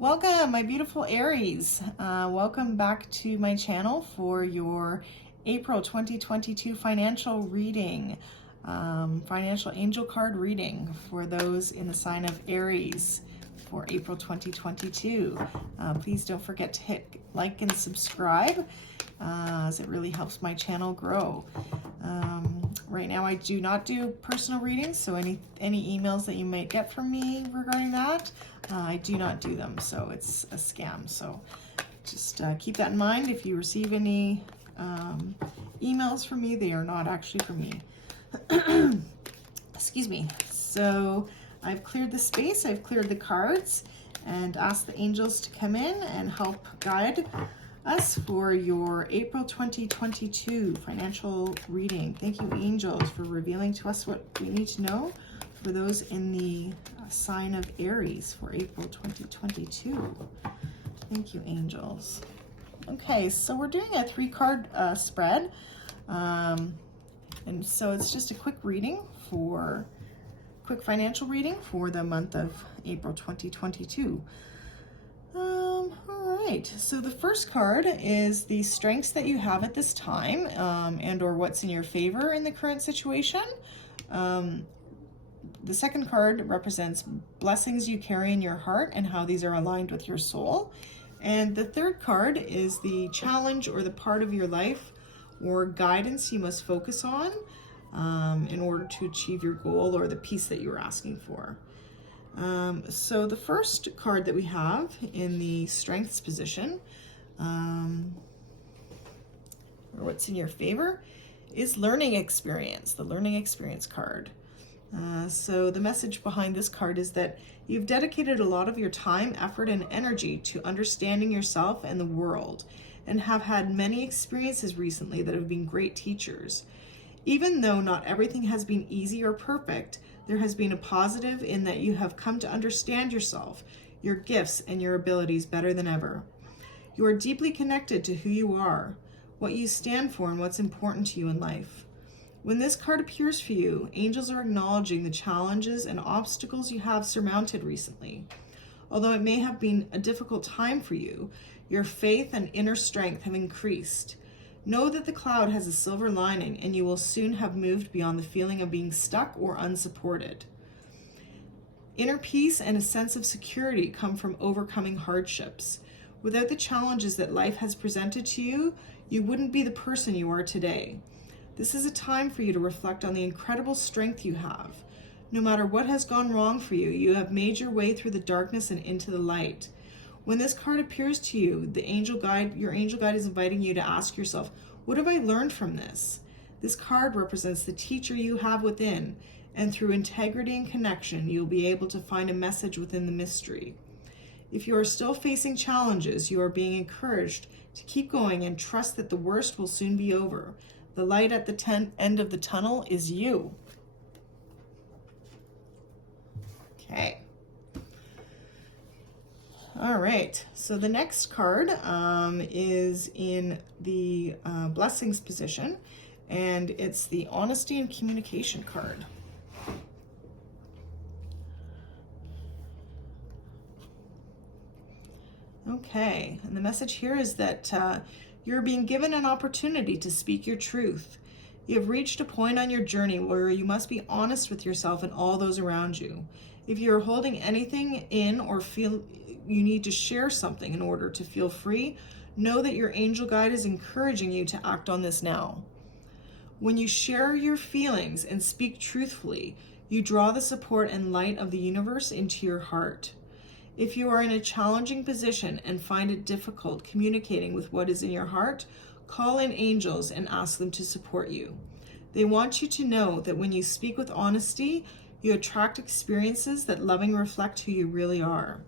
Welcome, my beautiful Aries. Welcome back to my channel for your April 2022 financial reading, financial angel card reading for those in the sign of Aries for April 2022. Please don't forget to hit like and subscribe as it really helps my channel grow. Right now I do not do personal readings, so any emails that you might get from me regarding that, I do not do them, so it's a scam. So just keep that in mind. If you receive any emails from me, they are not actually from me. Excuse me. So I've cleared the space, I've cleared the cards, and asked the angels to come in and help guide us for your April 2022 financial reading. Thank you, angels, for revealing to us what we need to know for those in the sign of Aries for April 2022. Thank you, angels. Okay, so we're doing a 3-card spread. And so it's just a quick financial reading for the month of April 2022. All right, so the first card is the strengths that you have at this time, and or what's in your favor in the current situation. The second card represents blessings you carry in your heart and how these are aligned with your soul. And the third card is the challenge or the part of your life or guidance you must focus on in order to achieve your goal or the peace that you're asking for. So the first card that we have in the strengths position, or what's in your favor, is learning experience, the learning experience card. So the message behind this card is that you've dedicated a lot of your time, effort, and energy to understanding yourself and the world, and have had many experiences recently that have been great teachers. Even though not everything has been easy or perfect, there has been a positive in that you have come to understand yourself, your gifts, and your abilities better than ever. You are deeply connected to who you are, what you stand for, and what's important to you in life. When this card appears for you, angels are acknowledging the challenges and obstacles you have surmounted recently. Although it may have been a difficult time for you, your faith and inner strength have increased. Know that the cloud has a silver lining, and you will soon have moved beyond the feeling of being stuck or unsupported. Inner peace and a sense of security come from overcoming hardships. Without the challenges that life has presented to you, you wouldn't be the person you are today. This is a time for you to reflect on the incredible strength you have. No matter what has gone wrong for you, you have made your way through the darkness and into the light. When this card appears to you, your angel guide is inviting you to ask yourself, what have I learned from this? This card represents the teacher you have within, and through integrity and connection, you'll be able to find a message within the mystery. If you are still facing challenges, you are being encouraged to keep going and trust that the worst will soon be over. The light at the end of the tunnel is you. Okay. All right, so the next card is in the blessings position, and it's the honesty and communication card. Okay, and the message here is that you're being given an opportunity to speak your truth. You have reached a point on your journey where you must be honest with yourself and all those around you. If you're holding anything in or feel you need to share something in order to feel free, know that your angel guide is encouraging you to act on this now. When you share your feelings and speak truthfully, you draw the support and light of the universe into your heart. If you are in a challenging position and find it difficult communicating with what is in your heart, call in angels and ask them to support you. They want you to know that when you speak with honesty, you attract experiences that lovingly reflect who you really are.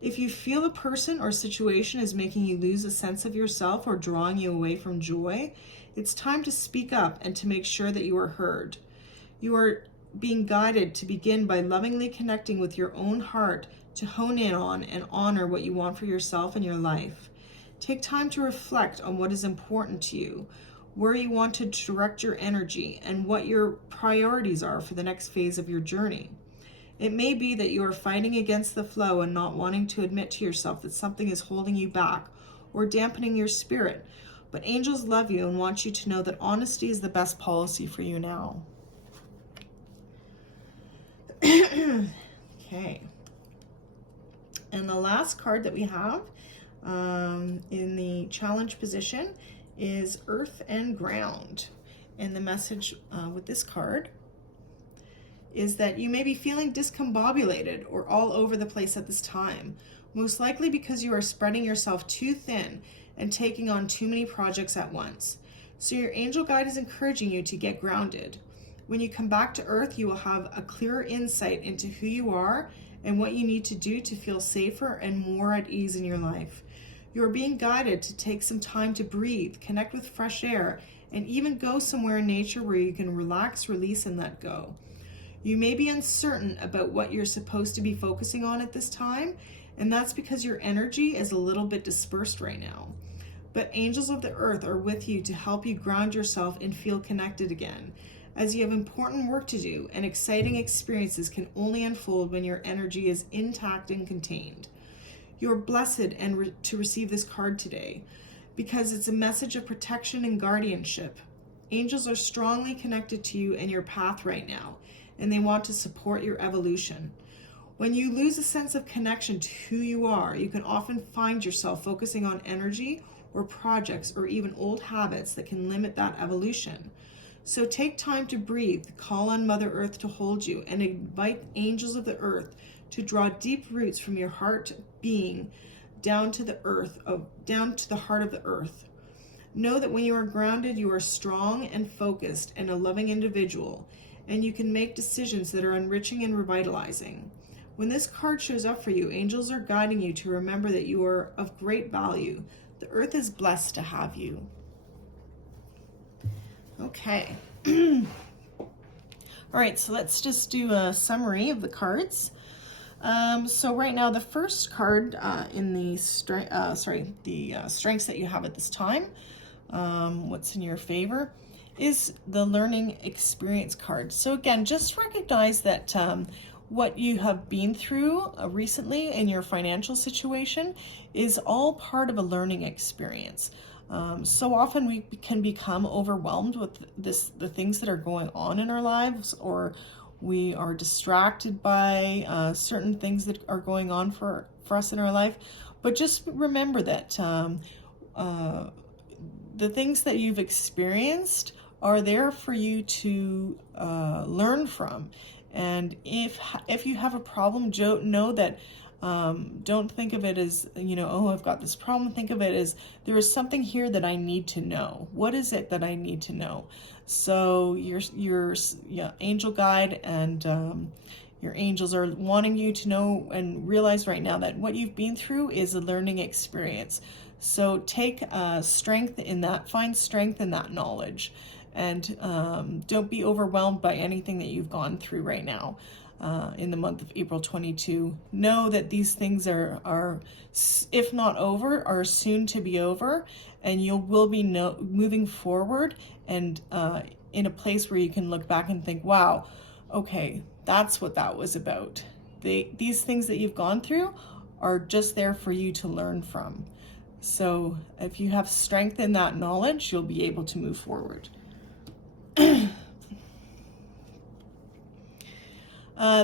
If you feel a person or situation is making you lose a sense of yourself or drawing you away from joy, it's time to speak up and to make sure that you are heard. You are being guided to begin by lovingly connecting with your own heart to hone in on and honor what you want for yourself and your life. Take time to reflect on what is important to you, where you want to direct your energy, and what your priorities are for the next phase of your journey. It may be that you are fighting against the flow and not wanting to admit to yourself that something is holding you back or dampening your spirit. But angels love you and want you to know that honesty is the best policy for you now. Okay. And the last card that we have in the challenge position is Earth and Ground. And the message with this card is that you may be feeling discombobulated or all over the place at this time, most likely because you are spreading yourself too thin and taking on too many projects at once. So your angel guide is encouraging you to get grounded. When you come back to Earth, you will have a clearer insight into who you are and what you need to do to feel safer and more at ease in your life. You are being guided to take some time to breathe, connect with fresh air, and even go somewhere in nature where you can relax, release, and let go. You may be uncertain about what you're supposed to be focusing on at this time, and that's because your energy is a little bit dispersed right now. But angels of the earth are with you to help you ground yourself and feel connected again, as you have important work to do, and exciting experiences can only unfold when your energy is intact and contained. You're blessed to receive this card today because it's a message of protection and guardianship. Angels are strongly connected to you and your path right now, and they want to support your evolution. When you lose a sense of connection to who you are, you can often find yourself focusing on energy or projects or even old habits that can limit that evolution. So take time to breathe, call on Mother Earth to hold you, and invite angels of the earth to draw deep roots from your heart being down to the heart of the earth. Know that when you are grounded, you are strong and focused and a loving individual, and you can make decisions that are enriching and revitalizing. When this card shows up for you, angels are guiding you to remember that you are of great value. The earth is blessed to have you. Okay. All right, so let's just do a summary of the cards. So right now, the first card in the strengths that you have at this time, what's in your favor, is the learning experience card. So again, just recognize that what you have been through recently in your financial situation is all part of a learning experience. So often we can become overwhelmed with the things that are going on in our lives, or we are distracted by certain things that are going on for us in our life. But just remember that the things that you've experienced are there for you to learn from. And if you have a problem, know that don't think of it as, oh, I've got this problem. Think of it as there is something here that I need to know. What is it that I need to know? So your angel guide and your angels are wanting you to know and realize right now that what you've been through is a learning experience. So take strength in that, find strength in that knowledge, and don't be overwhelmed by anything that you've gone through right now. In the month of April 22, know that these things are, if not over, are soon to be over, and you will be moving forward and in a place where you can look back and think, wow, okay, that's what that was about. These things that you've gone through are just there for you to learn from. So if you have strength in that knowledge, you'll be able to move forward.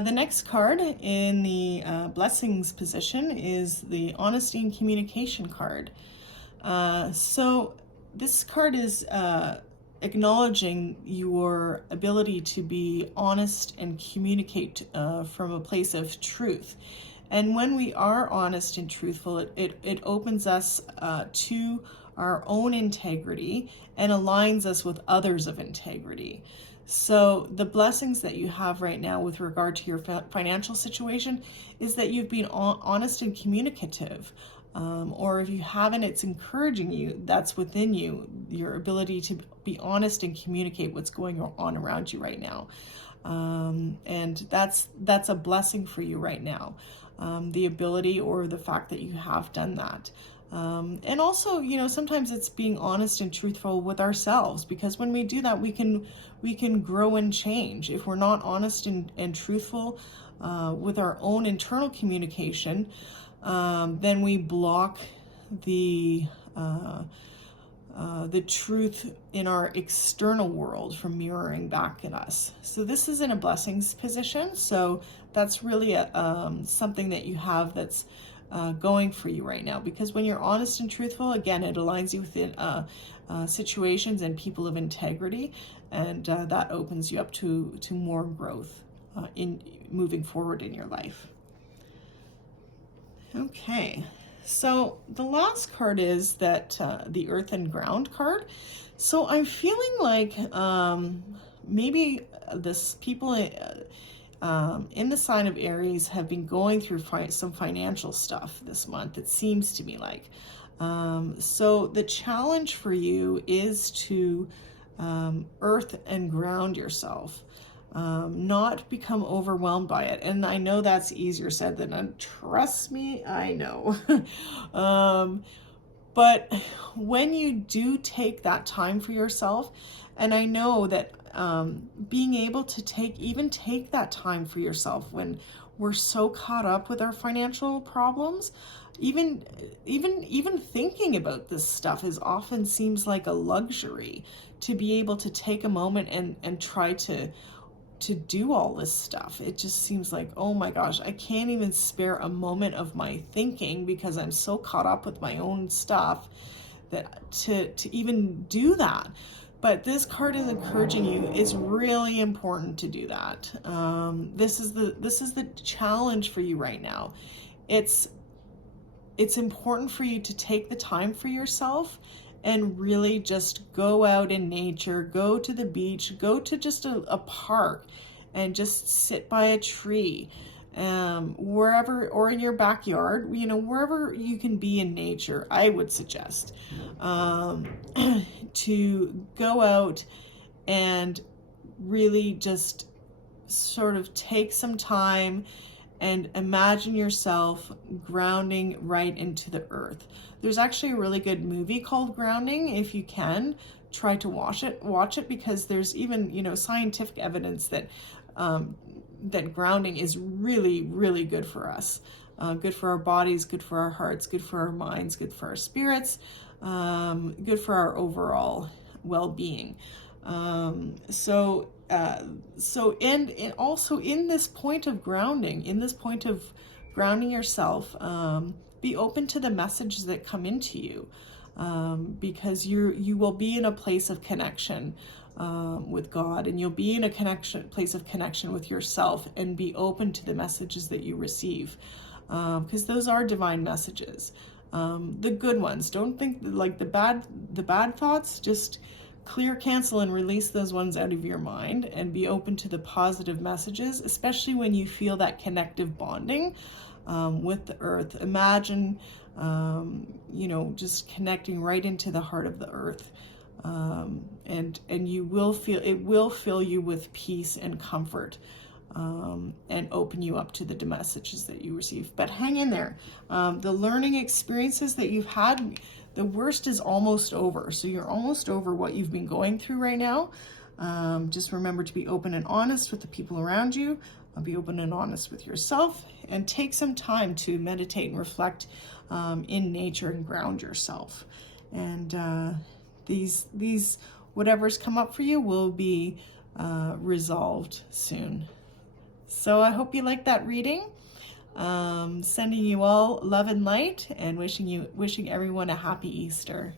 The next card in the blessings position is the honesty and communication card. So this card is acknowledging your ability to be honest and communicate from a place of truth. And when we are honest and truthful, it opens us to our own integrity and aligns us with others of integrity. So the blessings that you have right now with regard to your financial situation is that you've been honest and communicative. Or if you haven't, it's encouraging you. That's within you, your ability to be honest and communicate what's going on around you right now. And that's a blessing for you right now. The ability or the fact that you have done that. And also, sometimes it's being honest and truthful with ourselves, because when we do that, we can grow and change. If we're not honest and truthful with our own internal communication, then we block the truth in our external world from mirroring back at us. So this is in a blessings position. So that's really something that you have that's going for you right now. Because when you're honest and truthful, again, it aligns you within situations and people of integrity, and that opens you up to more growth in moving forward in your life. Okay. So the last card is that the Earth and Ground card. So I'm feeling like maybe this people in the sign of Aries have been going through some financial stuff this month. It seems to me like. So the challenge for you is to earth and ground yourself. Not become overwhelmed by it. And I know that's easier said than done. Trust me, I know. But when you do take that time for yourself, and I know that being able to take that time for yourself when we're so caught up with our financial problems, even thinking about this stuff is often seems like a luxury. To be able to take a moment and try to do all this stuff. It just seems like, oh my gosh, I can't even spare a moment of my thinking because I'm so caught up with my own stuff that to even do that. But this card is encouraging you. It's really important to do that. This is the challenge for you right now. It's important for you to take the time for yourself and really just go out in nature, go to the beach, go to just a park and just sit by a tree, wherever, or in your backyard, wherever you can be in nature. I would suggest to go out and really just sort of take some time and imagine yourself grounding right into the earth. There's actually a really good movie called Grounding. If you can, try to watch it because there's even, scientific evidence that that grounding is really, really good for us. Good for our bodies, good for our hearts, good for our minds, good for our spirits, good for our overall well-being. So also in this point of grounding, yourself, be open to the messages that come into you, because you will be in a place of connection with God, and you'll be in a place of connection with yourself, and be open to the messages that you receive, because those are divine messages, the good ones. Don't think like the bad thoughts. Just clear, cancel, and release those ones out of your mind, and be open to the positive messages, especially when you feel that connective bonding with the earth. Imagine, just connecting right into the heart of the earth, and you will feel, it will fill you with peace and comfort, and open you up to the messages that you receive. But hang in there. The learning experiences that you've had, the worst is almost over. So you're almost over what you've been going through right now. Just remember to be open and honest with the people around you. Be open and honest with yourself, and take some time to meditate and reflect in nature and ground yourself. And these whatever's come up for you will be resolved soon. So I hope you like that reading. Sending you all love and light, and wishing everyone a happy Easter.